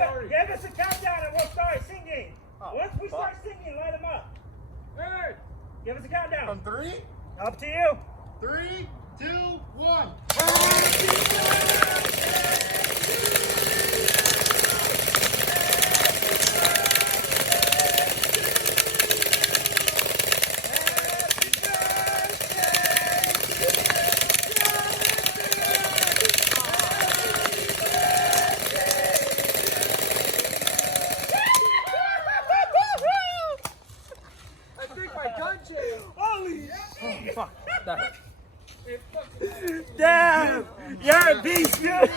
Give us a countdown and we'll start singing. Once we start singing, light them up. Third. Give us a countdown. From 3? Up to you. 3, 2, 1. Damn! You're a beast, dude!